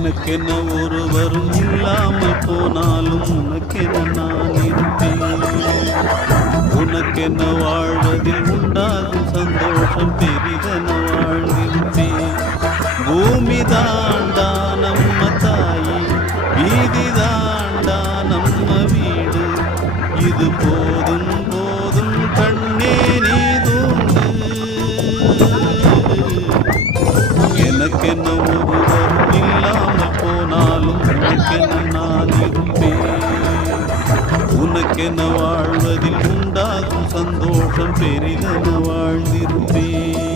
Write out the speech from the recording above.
எனக்கென ஒருவரும் இல்லாமல் போனாலும் உனக்கென நான் இருப்பேன். உனக்கென வாழ்வதில் உண்டாகும் சந்தோஷம் பெரிதென வாழ்ந்திருப்பேன். பூமி தாண்டா நம்ம தாயி, வீதி தாண்டா நம்ம வீடு. இது போதும் போதும் கண்ணே நீ தூண்டு. எனக்கென்ன ஒருவரும் இல்லாமல் போனாலும் உனக்கென நான் இருப்பேன். உனக்கென வாழ்வதில் உண்டாகும் சந்தோஷம் பெரிதென வாழ்ந்திருப்பேன்.